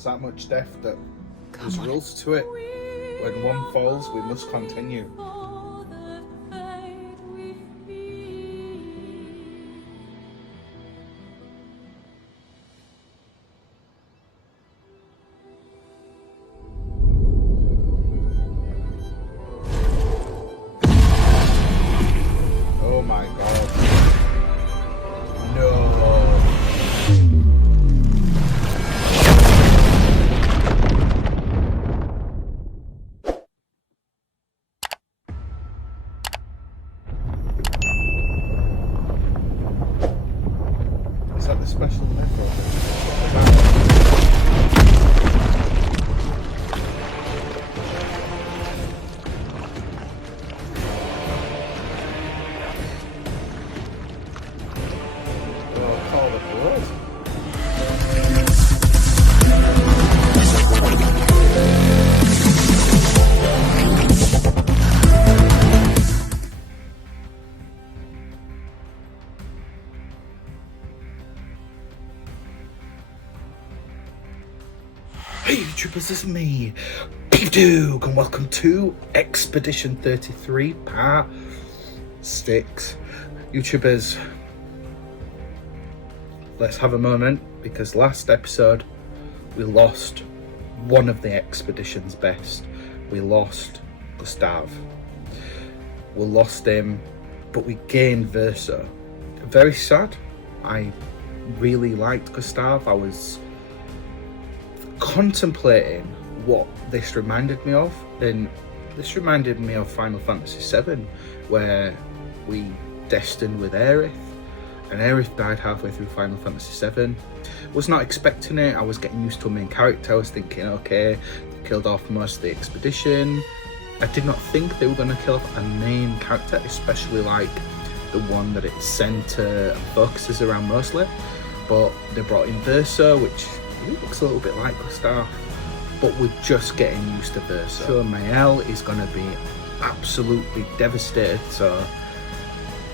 There's that much depth that there's rules to it. When one falls, we must continue. Oh my god. No. Is that the special Nevron? Hey YouTubers, this is me, BeevDawg, and welcome to Expedition 33 Part 6. YouTubers, let's have a moment, because last episode we lost one of the expedition's best. We lost Gustave. We lost him, but we gained Verso. Very sad. I really liked Gustave. I was contemplating what this reminded me of, and this reminded me of Final Fantasy VII, where we destined with Aerith, and Aerith died halfway through Final Fantasy VII. Was not expecting it. I was getting used to a main character. I was thinking, okay, they killed off most of the expedition. I did not think they were going to kill off a main character, especially like the one that it centre and focuses around mostly. But they brought in Verso, which looks a little bit like Gustave, but we're just getting used to Verso. So Maelle is going to be absolutely devastated, so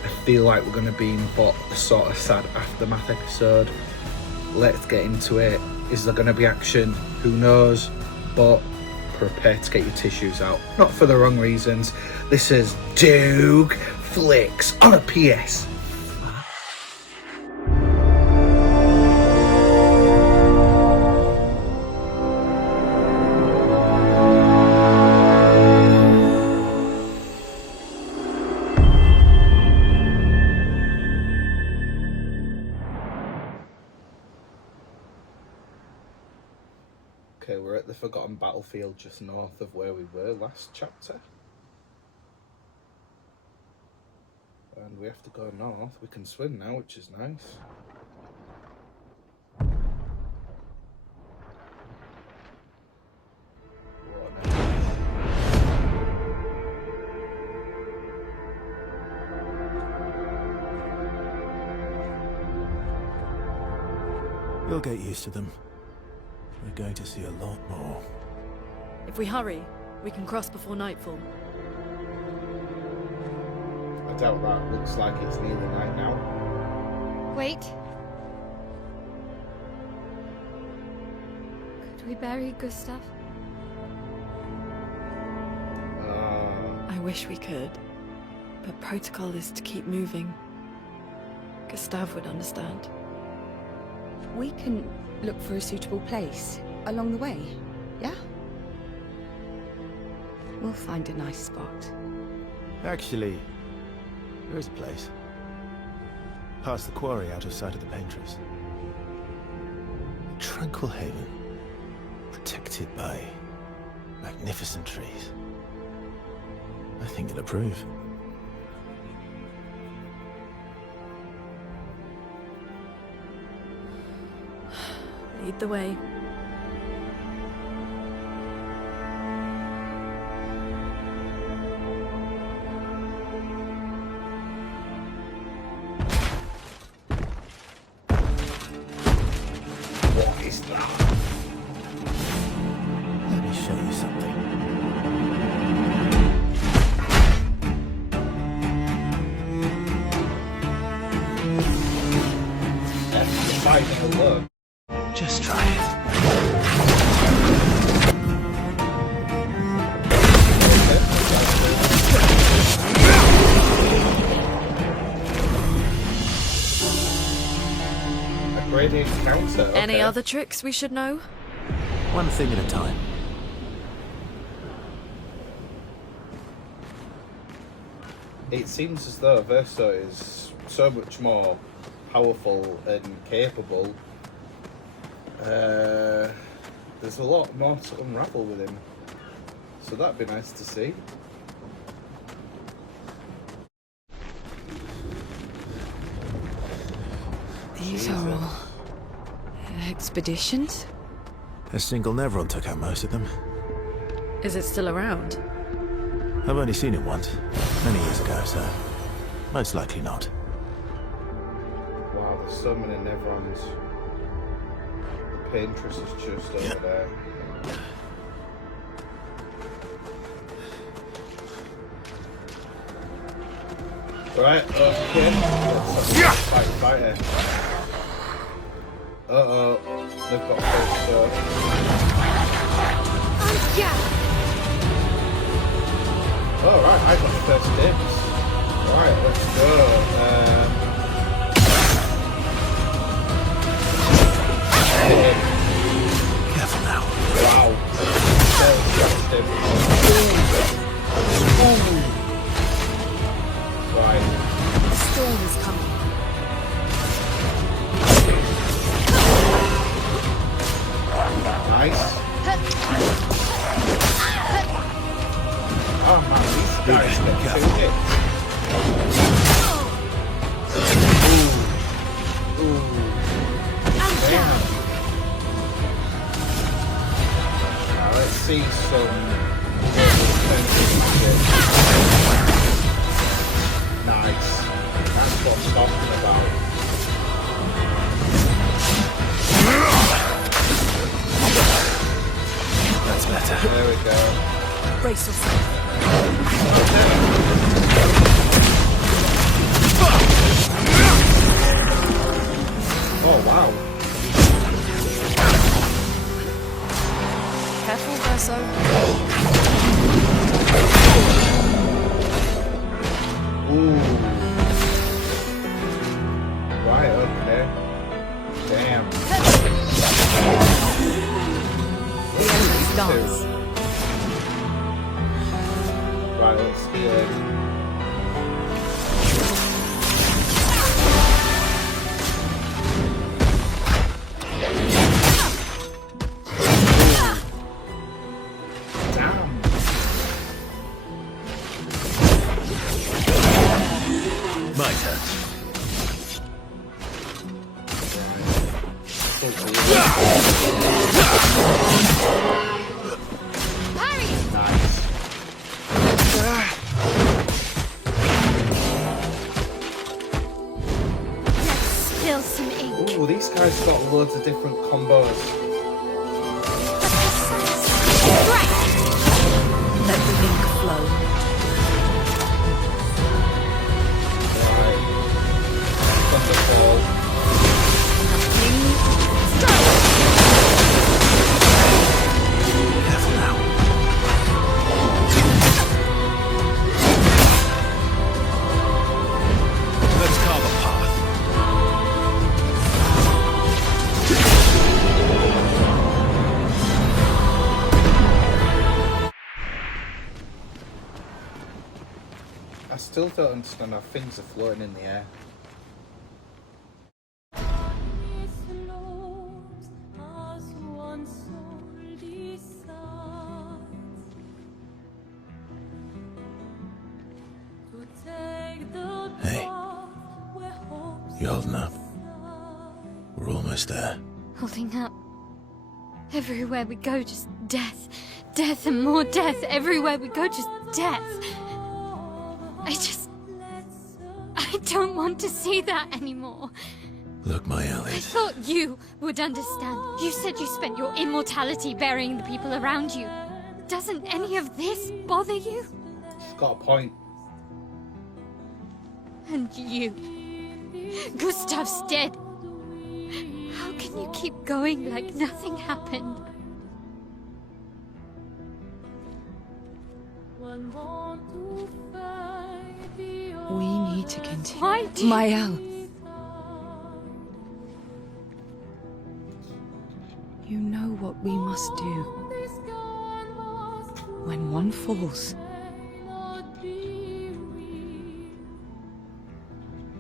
I feel like we're going to be in what a sort of sad aftermath episode. Let's get into it. Is there going to be action? Who knows? But prepare to get your tissues out. Not for the wrong reasons. This is Dawg Flix on a PS. Okay, we're at the Forgotten Battlefield just north of where we were last chapter. And we have to go north. We can swim now, which is nice. You'll get used to them. We're going to see a lot more. If we hurry, we can cross before nightfall. I doubt that. Looks like it's nearly night now. Wait. Could we bury Gustave? I wish we could, but protocol is to keep moving. Gustave would understand. We can look for a suitable place along the way, yeah? We'll find a nice spot. Actually, there is a place. Past the quarry, out of sight of the painters. A tranquil haven, protected by magnificent trees. I think you'll approve. Lead the way. What is that? Let me show you something. That's the final look. Just try it. the encounter. Okay. Any other tricks we should know? One thing at a time. It seems as though Verso is so much more powerful and capable. There's a lot more to unravel with him. So that'd be nice to see. These are all expeditions? A single Nevron took out most of them. Is it still around? I've only seen it once, many years ago, so most likely not. Wow, there's so many Nevrons. The paintress is just over there. Right, okay. Fight here. Uh-oh. They've got Verso. Oh, right, I got first dibs. Right, let's go. Careful now. Wow. First dibs. Ooh. Right. The storm is coming. Nice. Oh man, these guys get 2 hits. Ooh. Ooh. Damn. Now let's see some magic. Nice. That's what I'm talking about. That's better. There we go. Brace yourself. Oh wow. Careful, Verso. Ooh. Right, okay. Damn. The enemy's dance. Right, let's heal it. Damn. My turn. Nice. Spill some ink. Ooh, these guys got loads of different combos. Let the ink flow. Right. Thunderball. Careful now. Let's carve a path. I still don't understand how things are floating in the air. Hey, you holding up? We're almost there. Holding up. Everywhere we go, just death. Death and more death. Everywhere we go, just death. I don't want to see that anymore. Look, Maelle, I thought you would understand. You said you spent your immortality burying the people around you. Doesn't any of this bother you? She's got a point. And you. Gustave's dead. How can you keep going like nothing happened? We need to continue. Why do you... Maelle. You know what we must do. When one falls,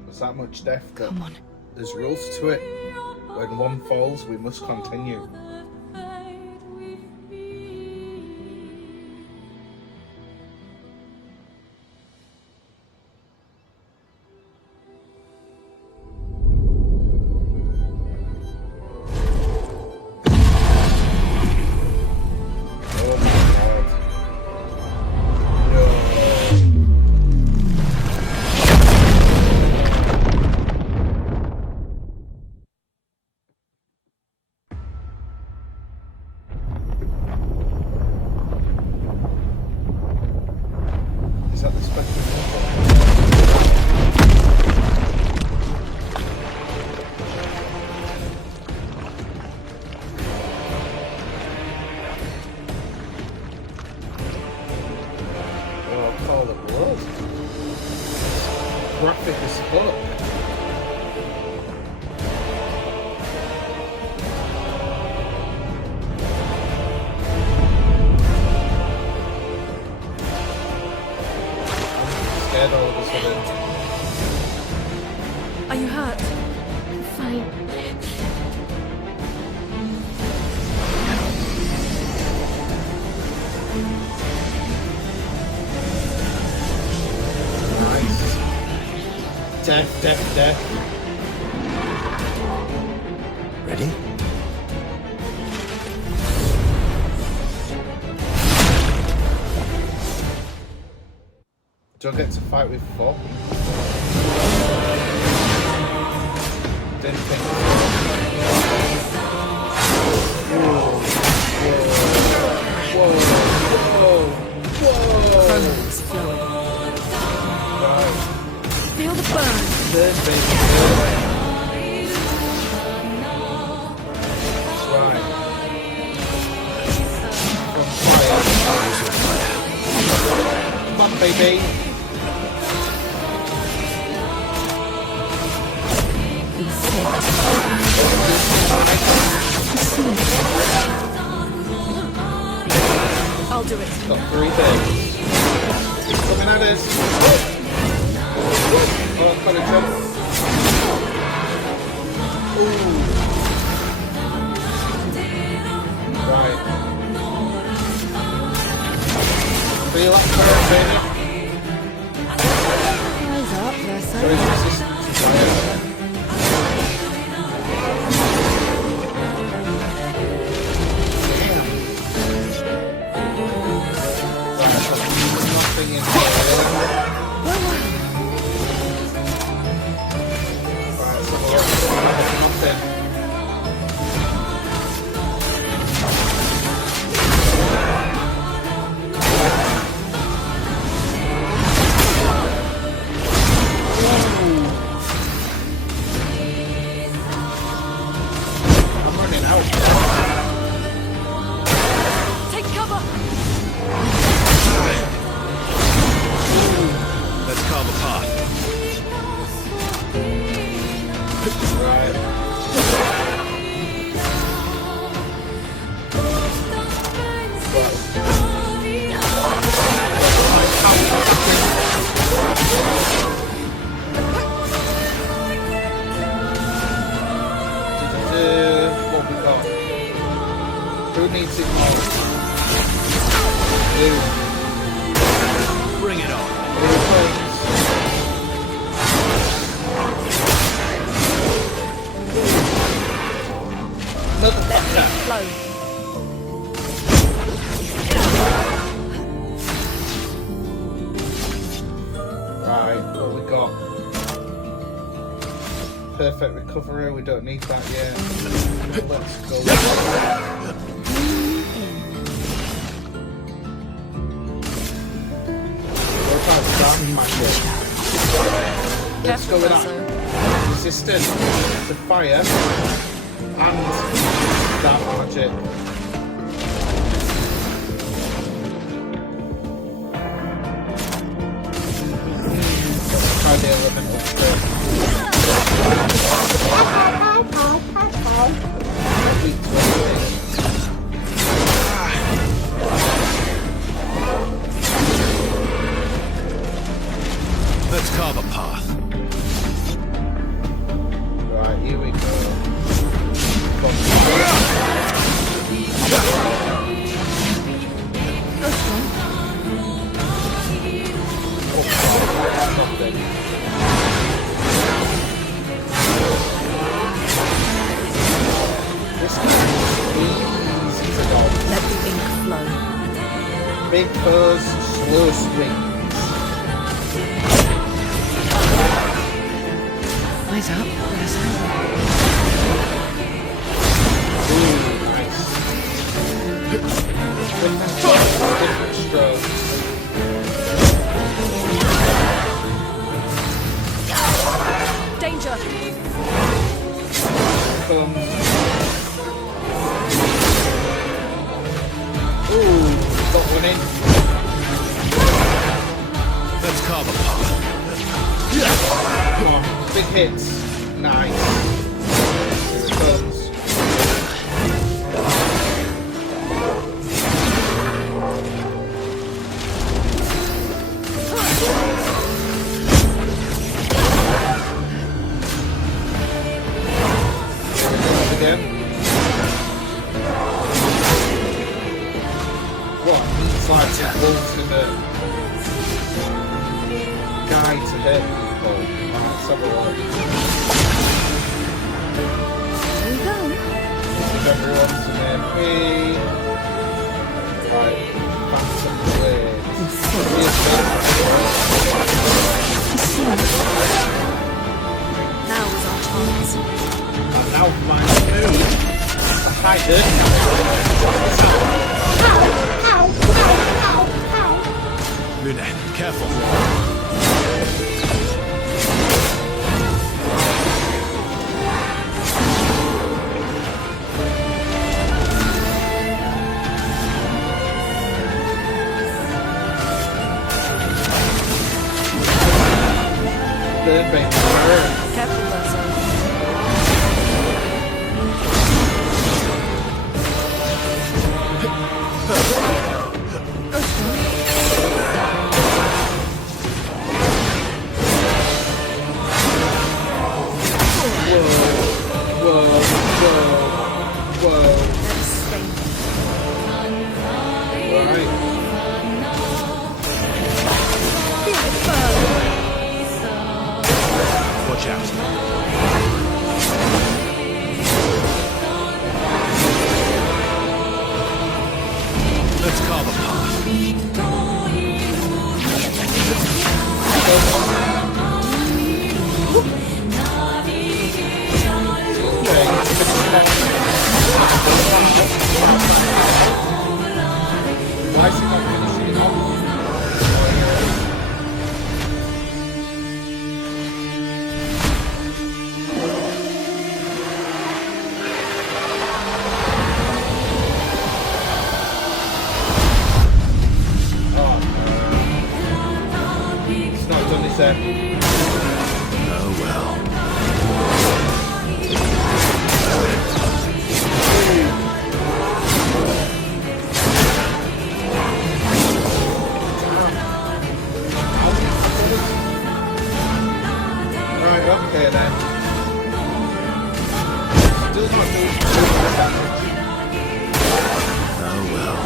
There's that much death that come on. there's rules to it. When one falls, we must continue. Is that the spectrum? Oh, call the blood. Graphic as fuck. All of a sudden. Are you hurt? Fine. Nice. Death. Ready? Do I get to fight with four? Didn't think so. Whoa. Chronos flowing. Right. Feel the burn. Burn, baby, burn. That's right. From fire. Come on, baby. I'll do it. Got 3 things. Coming at us. Oh, I've got a jump. Ooh. Right. Feel that curve, baby. Eyes up, Verso. There is resistance to fire. Nothing in here. Right, so nothing. I'm running out. Take cover. Let's carve a path. Right. What we got? Who needs it most? Blue. Bring it on. Blue comes. Motherfucker. Flow. Right, what we got? Perfect recovery, we don't need that yet. Let's go. What about ground magic? Let's go with that. Resistant to fire and that magic. Let's try the elemental strength. Weak to everything. big furs, slow swing. Eyes up, Verso. Ooh, nice. Different strokes. Danger! Comes. Ooh, got one in. Let's carve apart. Come on, big hits. Nice. Here it comes. Again. What? It's like the ultimate guide to hit people. Let's have a look. Here we go. Everyone's an MP. Right, Phantom Blades. Now is our chance. And now my move. The Hydra. Luna, careful. Burn, baby, burn. Careful, Verso. Watch out. Let's carve apart. Why is he not finishing it off? It's not done this end. Oh well. Right, okay then. Still not doing damage. Oh well.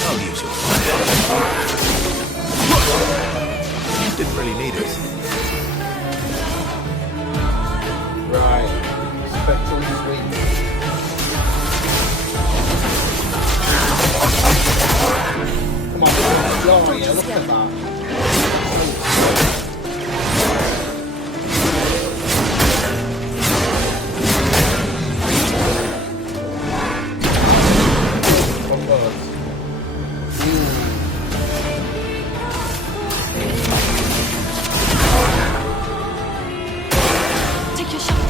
I'll use your fire. Didn't really need it. Right. Spectral sweep. Come on, Gloria, look at that. What was? Take your shot.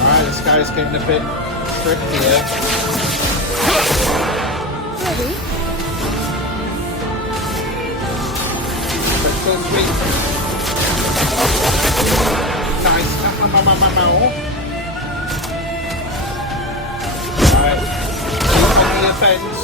Alright, this guy's getting a bit tricky here. Ready? Spectral sweep. Nice. Alright. On the offense.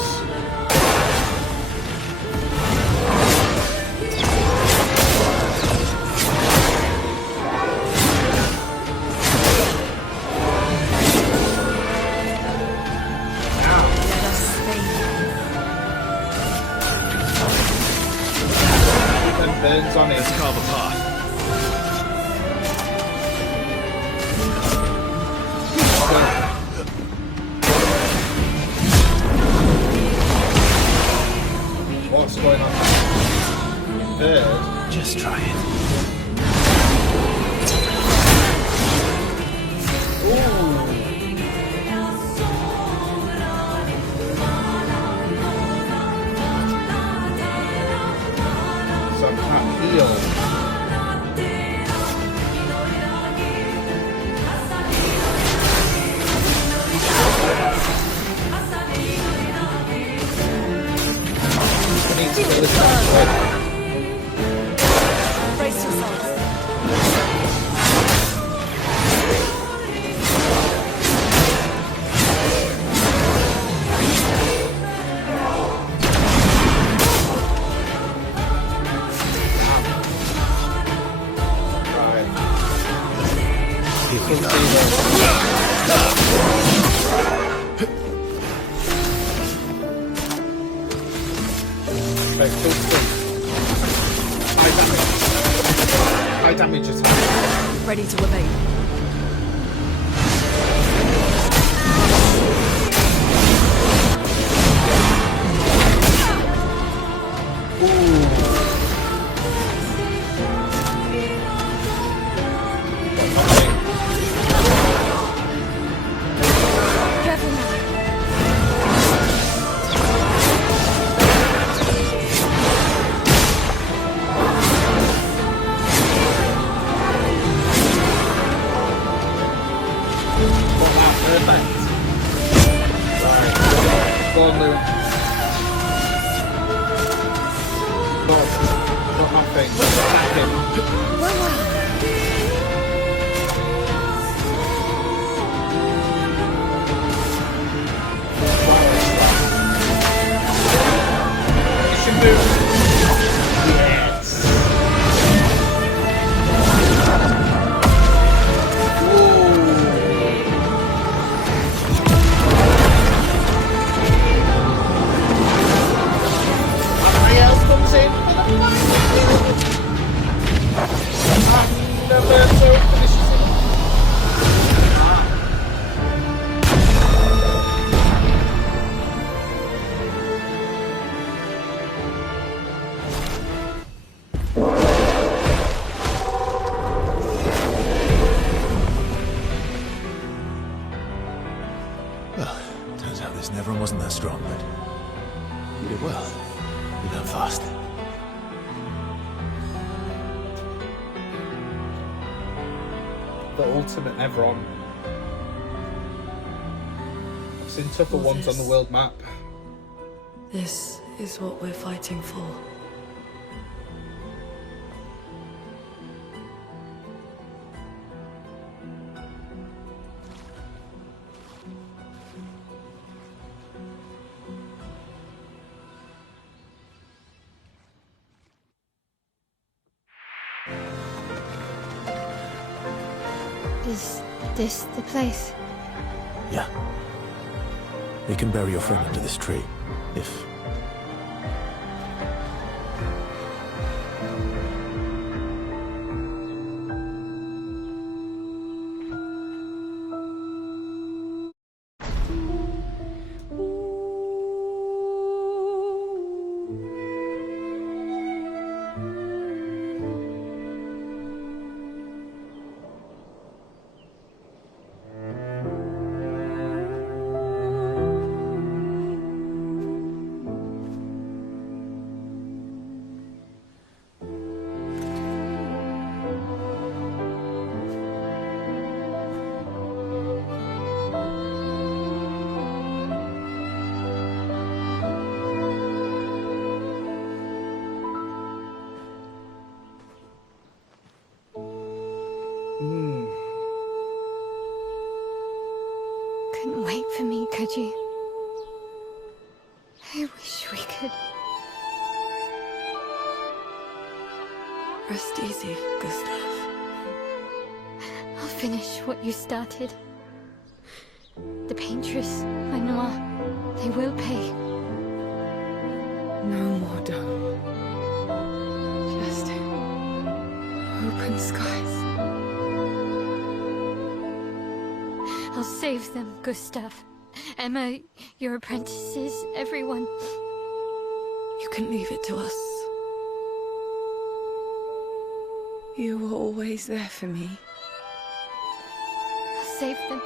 So I can't heal. Brace yourselves. High damage attack. Ready to evade. Careful now. Perfect. Right. Go on, Lou. Got nothing. Attack him. You should move. Yes. Comes in for the final. And the Verso finishes him. Well, turns out this Nevron wasn't that strong, but you did well. You learn fast. The ultimate Nevron. I've seen tougher ones on the world map. This is what we're fighting for. Is this the place? Yeah. We can bury your friend under this tree, if... Couldn't wait for me, could you? I wish we could. Rest easy, Gustave. I'll finish what you started. The paintress, Maelle, they will pay. No more dome. Just open skies. I'll save them, Gustave. Emma, your apprentices, everyone. You can leave it to us. You were always there for me. I'll save them.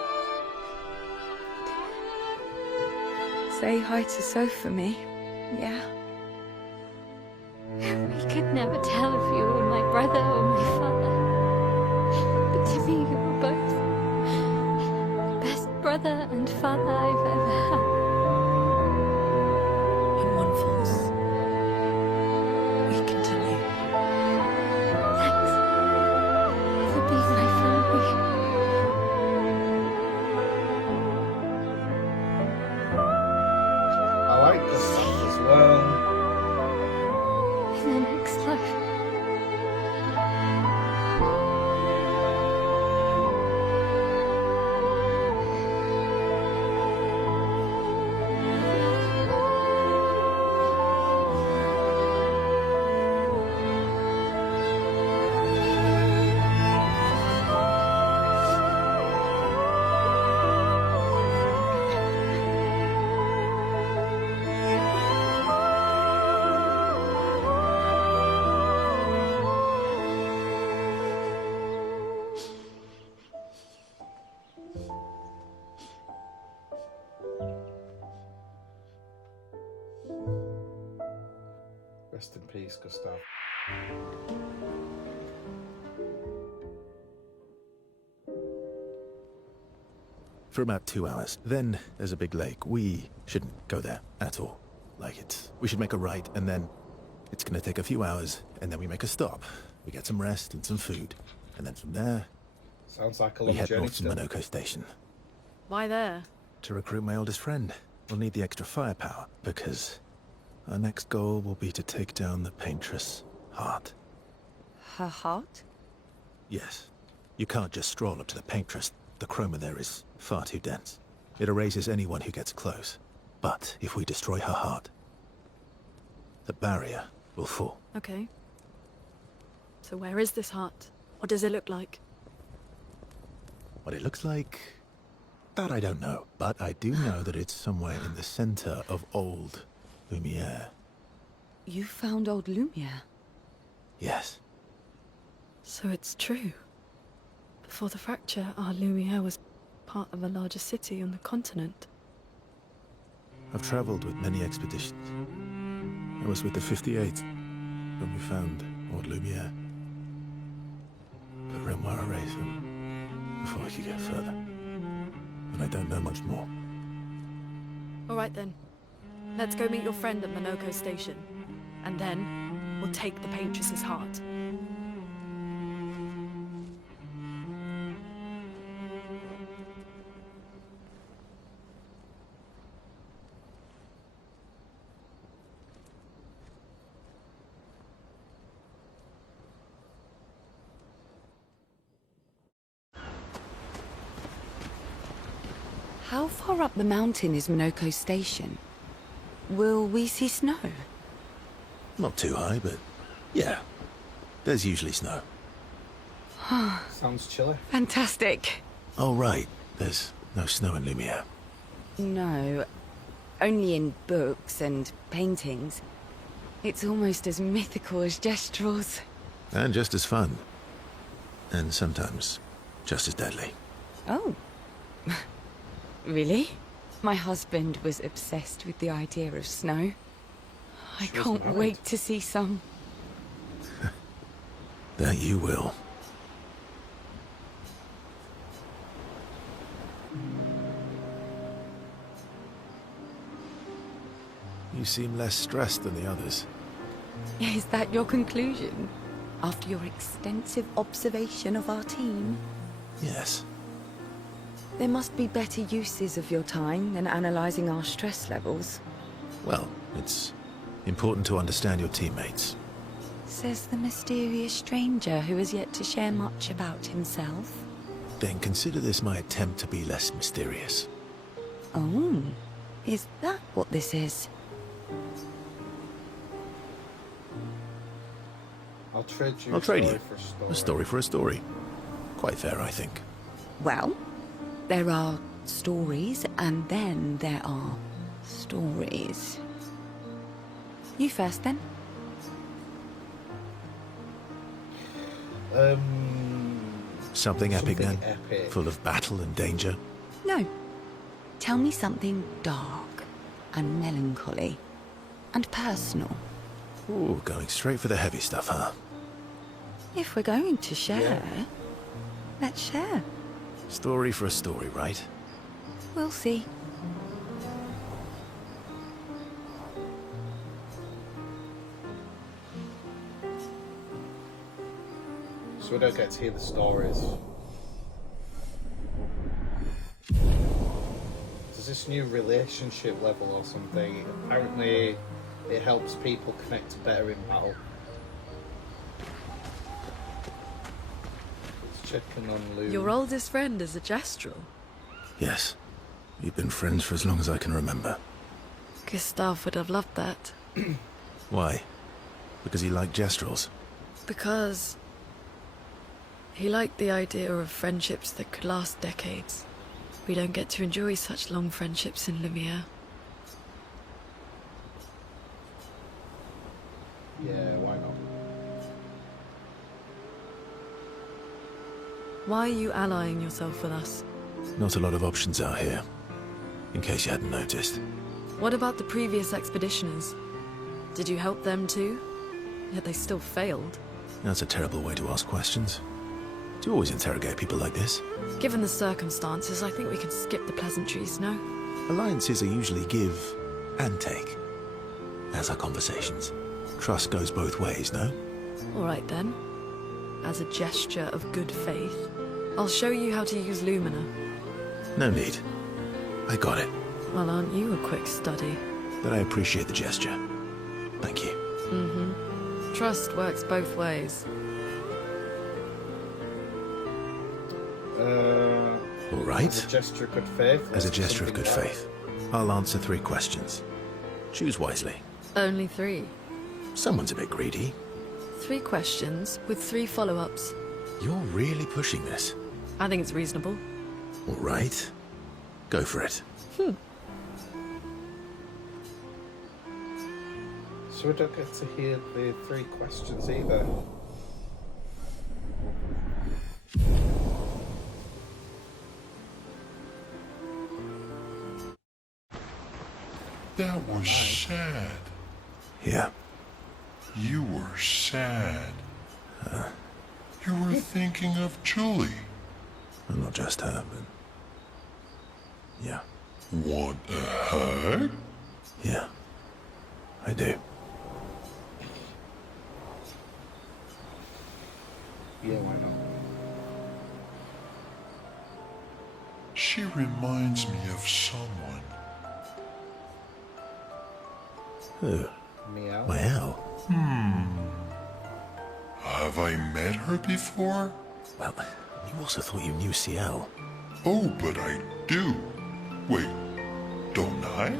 Say hi to Soph for me, yeah? We could never tell if you were my brother or my father. But to me, you were both. The best brother and father I've ever had. When one falls, we continue. Thanks for being my family. I like Gustave as well. In the next life. Rest in peace, Gustave. For about 2 hours. Then there's a big lake. We shouldn't go there at all. We should make a right, and then it's gonna take a few hours, and then we make a stop. We get some rest and some food, and then from there, Sounds like a we long head journey north to still. Monoco Station Why there? to recruit my oldest friend. We'll need the extra firepower, because our next goal will be to take down the Paintress' heart. Her heart? Yes. You can't just stroll up to the Paintress. The chroma there is far too dense. It erases anyone who gets close. But if we destroy her heart, the barrier will fall. Okay. So where is this heart? What does it look like? What it looks like, that I don't know. But I do know that it's somewhere in the center of old Lumiere. You found old Lumiere? Yes. So it's true. Before the fracture, our Lumiere was part of a larger city on the continent. I've traveled with many expeditions. I was with the 58th when we found old Lumiere. But Renoir erased them before we could get further. And I don't know much more. All right then. Let's go meet your friend at Monoco Station. And then, we'll take the Paintress's heart. How far up the mountain is Monoco Station? Will we see snow? Not too high, but yeah. There's usually snow. Sounds chilly. Fantastic. Oh, right. There's no snow in Lumiere. No, only in books and paintings. It's almost as mythical as Gestrels. And just as fun. And sometimes just as deadly. Oh. Really? My husband was obsessed with the idea of snow. I She was can't married. wait to see some. That you will. You seem less stressed than the others. Is that your conclusion? After your extensive observation of our team? Yes. There must be better uses of your time than analysing our stress levels. Well, it's important to understand your teammates. Says the mysterious stranger who has yet to share much about himself. Then consider this my attempt to be less mysterious. Oh, is that what this is? I'll trade you I'll trade you for a story. a story for a story. Quite fair, I think. Well, there are stories, and then there are stories. You first, then. Something epic then? Epic. Full of battle and danger? No. Tell me something dark and melancholy and personal. Ooh, going straight for the heavy stuff, huh? If we're going to share, let's share. Story for a story, right? We'll see. So we don't get to hear the stories. There's this new relationship level or something. Apparently it helps people connect better in battle. It's checking on Lou. Your oldest friend is a Gestrel. Yes. We've been friends for as long as I can remember. Gustave would have loved that. Why? Because he liked Gestrels? Because he liked the idea of friendships that could last decades. We don't get to enjoy such long friendships in Lumiere. Yeah, why not? Why are you allying yourself with us? Not a lot of options out here, in case you hadn't noticed. What about the previous expeditioners? Did you help them too? Yet they still failed. That's a terrible way to ask questions. Do you always interrogate people like this? Given the circumstances, I think we can skip the pleasantries, no? Alliances are usually give and take, as are conversations. Trust goes both ways, no? Alright then. As a gesture of good faith, I'll show you how to use Lumina. No need. I got it. Well, aren't you a quick study? But I appreciate the gesture. Thank you. Mm-hmm. Trust works both ways. All right. As a gesture of good faith. As a gesture of good faith, I'll answer 3 questions. Choose wisely. Only 3. Someone's a bit greedy. 3 questions with 3 follow-ups. You're really pushing this. I think it's reasonable. All right. Go for it. So we don't get to hear the 3 questions either. That was sad. Yeah. You were sad. You were thinking of Julie. And not just her, but... yeah. Want a hug? Yeah. I do. Yeah, why not? She reminds me of someone. Who? Maelle? Maelle? Have I met her before? Well, you also thought you knew CL. Oh, but I do. Wait, don't I?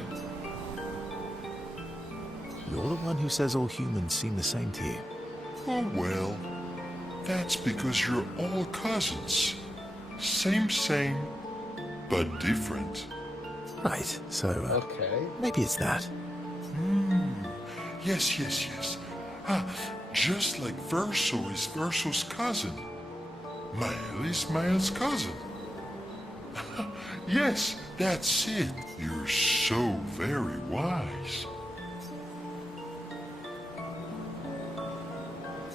You're the one who says all humans seem the same to you. Oh, well. That's because you're all cousins. Same, but different. Right, so, Okay. maybe it's that. Yes. Just like Verso is Verso's cousin. Maelle is Maelle's cousin. Yes, that's it. You're so very wise.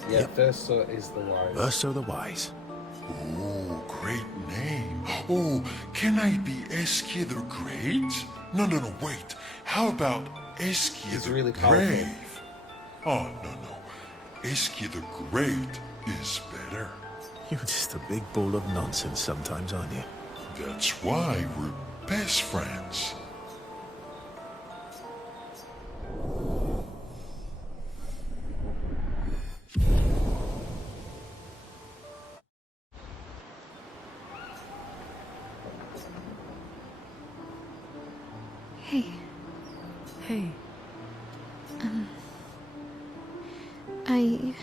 Yeah, Verso is the wise. Verso the Wise. Oh, great name. Oh, can I be Eskia the Great? No, wait. How about Eskia He's the really powerful. Brave? Oh, no. Eskia the Great is better. You're just a big ball of nonsense sometimes, aren't you? That's why we're best friends. Hey, Hey,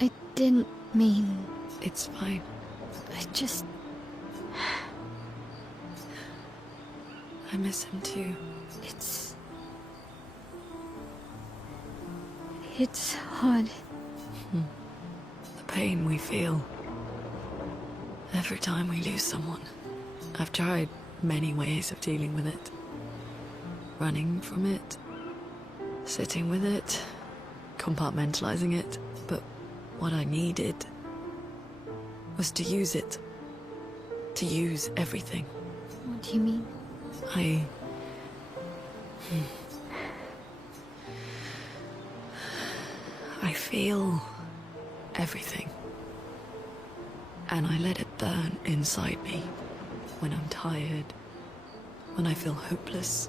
I didn't mean... it's fine. I just... I miss him too. It's hard. The pain we feel every time we lose someone. I've tried many ways of dealing with it. Running from it, sitting with it, compartmentalizing it, but what I needed was to use it. To use everything. What do you mean? I feel everything. And I let it burn inside me. When I'm tired, when I feel hopeless,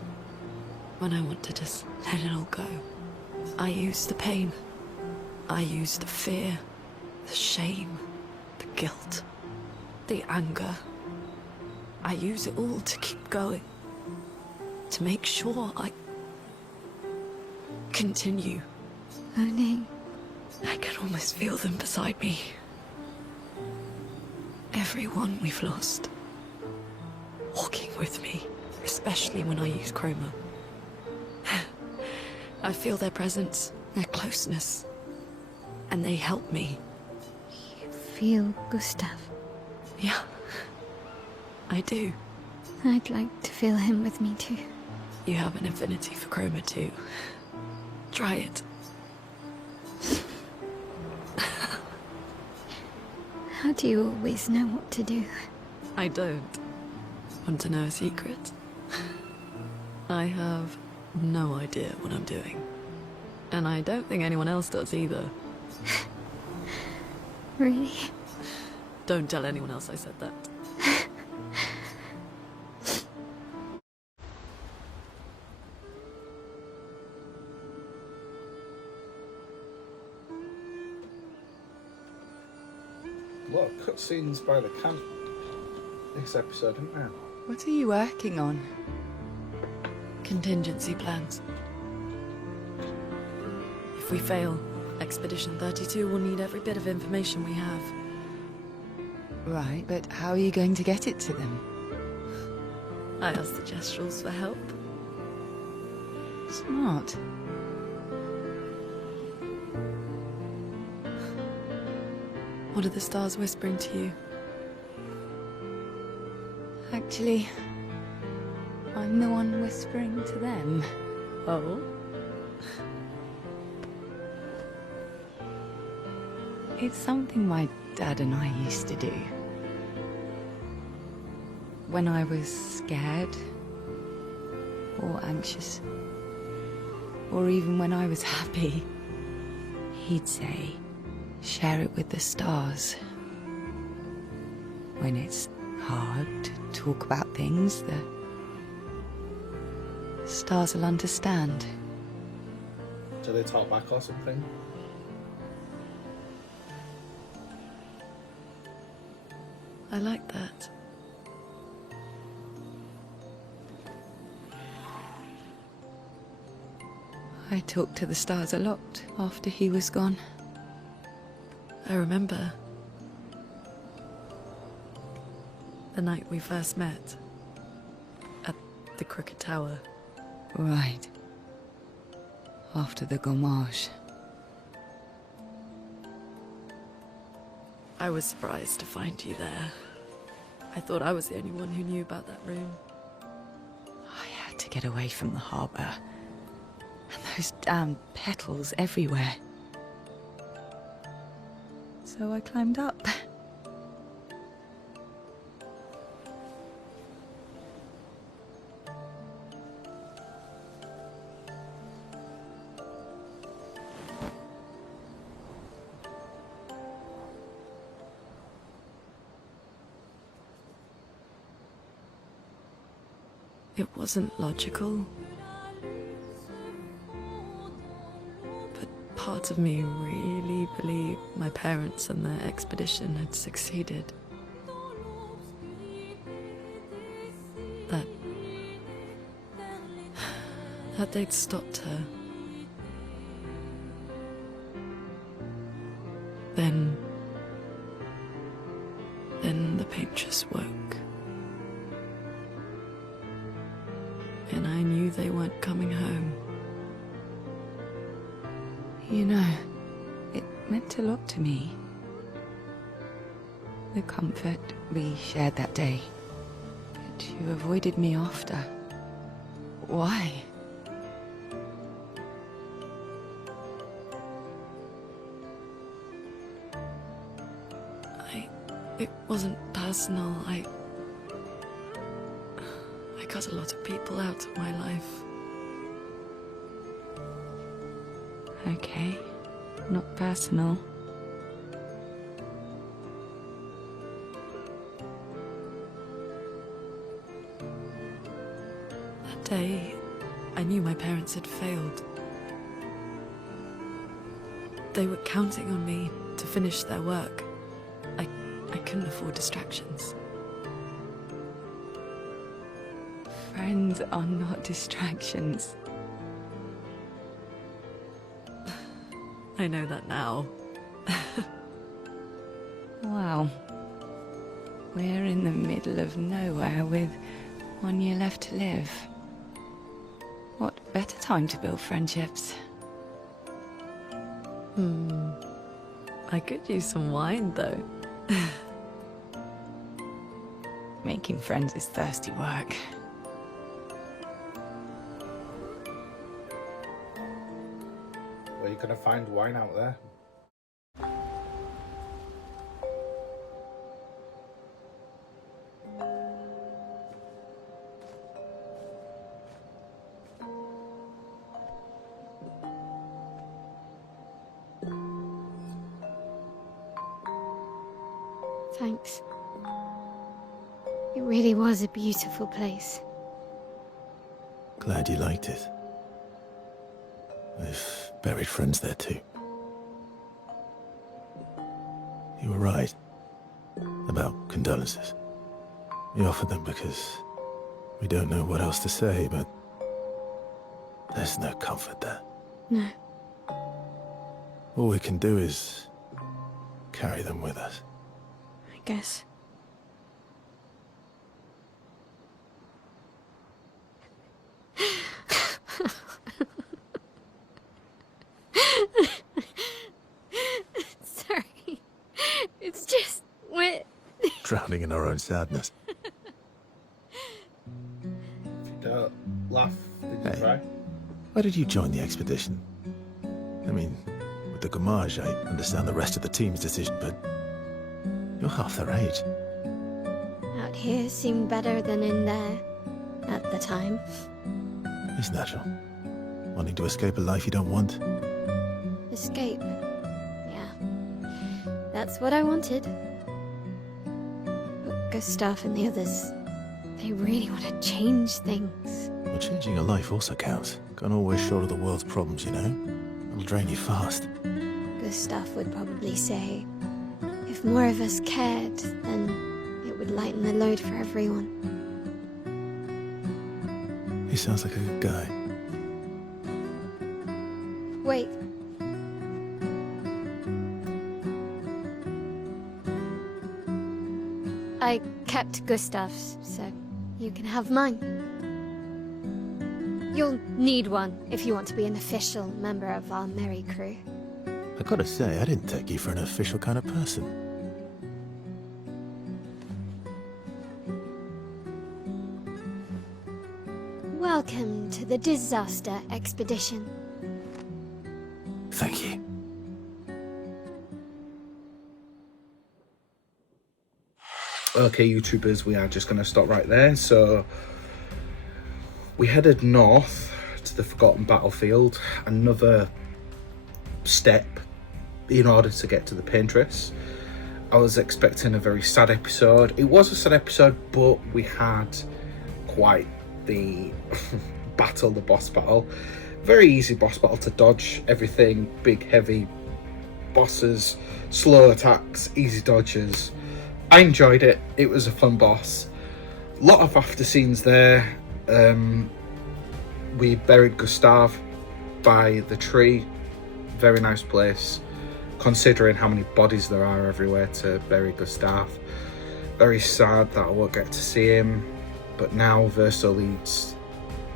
when I want to just let it all go. I use the pain. I use the fear, the shame, the guilt, the anger. I use it all to keep going. To make sure I continue. Monet. I can almost feel them beside me. Everyone we've lost. Walking with me, especially when I use chroma. I feel their presence, their closeness, and they help me. You feel Gustave? Yeah, I do. I'd like to feel him with me too. You have an affinity for chroma too. Try it. How do you always know what to do? I don't. Want to know a secret? I have no idea what I'm doing. And I don't think anyone else does either. Really? Don't tell anyone else I said that. A lot of cutscenes by the camp this episode, isn't there? What are you working on? Contingency plans. If we fail, Expedition 32 will need every bit of information we have. Right, but how are you going to get it to them? I asked the Gestrals for help. Smart. What are the stars whispering to you? Actually, I'm the one whispering to them. Oh? It's something my dad and I used to do. When I was scared, or anxious, or even when I was happy, he'd say, share it with the stars. When it's hard to talk about things, the stars will understand. Do they talk back or something? I like that. I talked to the stars a lot after he was gone. I remember the night we first met at the Crooked Tower. Right. After the gommage. I was surprised to find you there. I thought I was the only one who knew about that room. I had to get away from the harbour. And those damn petals everywhere. So I climbed up. It wasn't logical. But part of me really believed my parents and their expedition had succeeded. That they'd stopped her. Then the painters woke. And I knew they weren't coming home. You know, meant a lot to me. The comfort we shared that day. But you avoided me after. Why? It wasn't personal. I cut a lot of people out of my life. Okay, not personal. That day, I knew my parents had failed. They were counting on me to finish their work. I couldn't afford distractions. Friends are not distractions. I know that now. Wow. We're in the middle of nowhere with 1 year left to live. What better time to build friendships? I could use some wine, though. Making friends is thirsty work. Where are you gonna find wine out there? Thanks. It really was a beautiful place. Glad you liked it. We've buried friends there too. You were right about condolences. We offered them because we don't know what else to say, but there's no comfort there. No. All we can do is carry them with us. I guess. Sorry. It's just wet. Drowning in our own sadness. Don't laugh. Did you Hey. cry? Why did you join the expedition? I mean, with the Gommage, I understand the rest of the team's decision, but you're half their age. Out here seemed better than in there at the time. It's natural. Wanting to escape a life you don't want. Escape. Yeah. That's what I wanted. But Gustave and the others, they really want to change things. Well, changing a life also counts. Can't always shoulder the world's problems, you know? It'll drain you fast. Gustave would probably say, if more of us cared, then it would lighten the load for everyone. He sounds like a good guy. Wait. I kept Gustave's, so you can have mine. You'll need one if you want to be an official member of our merry crew. I gotta say, I didn't take you for an official kind of person. Welcome to the disaster expedition. Thank you. Okay, YouTubers, we are just going to stop right there. So we headed north to the Forgotten Battlefield, another step in order to get to the Paintress. I was expecting a very sad episode. It was a sad episode, but we had quite the battle, the boss battle. Very easy boss battle to dodge everything, big heavy bosses, slow attacks, easy dodges. I enjoyed it. It was a fun boss. Lot of after scenes there. We buried Gustave by the tree. Very nice place, considering how many bodies there are everywhere to bury Gustave. Very sad that I won't get to see him, but now Verso leads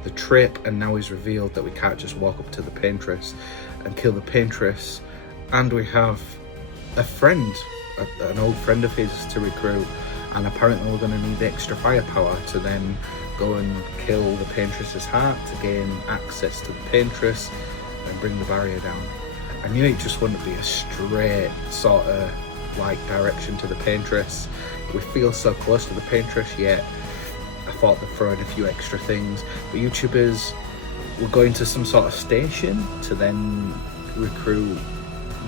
the trip, and now he's revealed that we can't just walk up to the Paintress and kill the Paintress And we have a friend, an old friend of his to recruit, and apparently we're going to need the extra firepower to then go and kill the Paintress's heart to gain access to the Paintress and bring the barrier down. I knew it just wouldn't be a straight sort of like direction to the Paintress. We feel so close to the Paintress, yet I thought they'd throw in a few extra things. But YouTubers were going to some sort of station to then recruit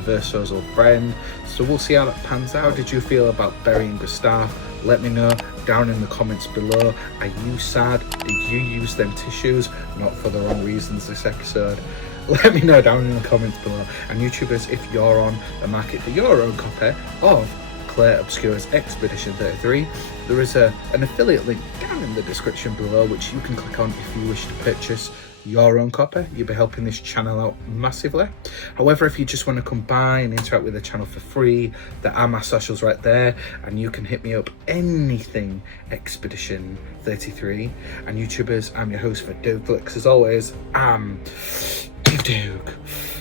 Verso's old friend, so we'll see how that pans out. How did you feel about burying Gustave? Let me know down in the comments below. Are you sad? Did you use them tissues? Not for the wrong reasons this episode. Let me know down in the comments below. And YouTubers, if you're on the market for your own copy of Clair Obscur's Expedition 33, there is an affiliate link down in the description below which you can click on if you wish to purchase your own copy. You'll be helping this channel out massively. However, if you just want to come by and interact with the channel for free, there are my socials right there, and you can hit me up anything Expedition 33. And YouTubers, I'm your host for Dawg Flix. As always, I'm BeevDawg.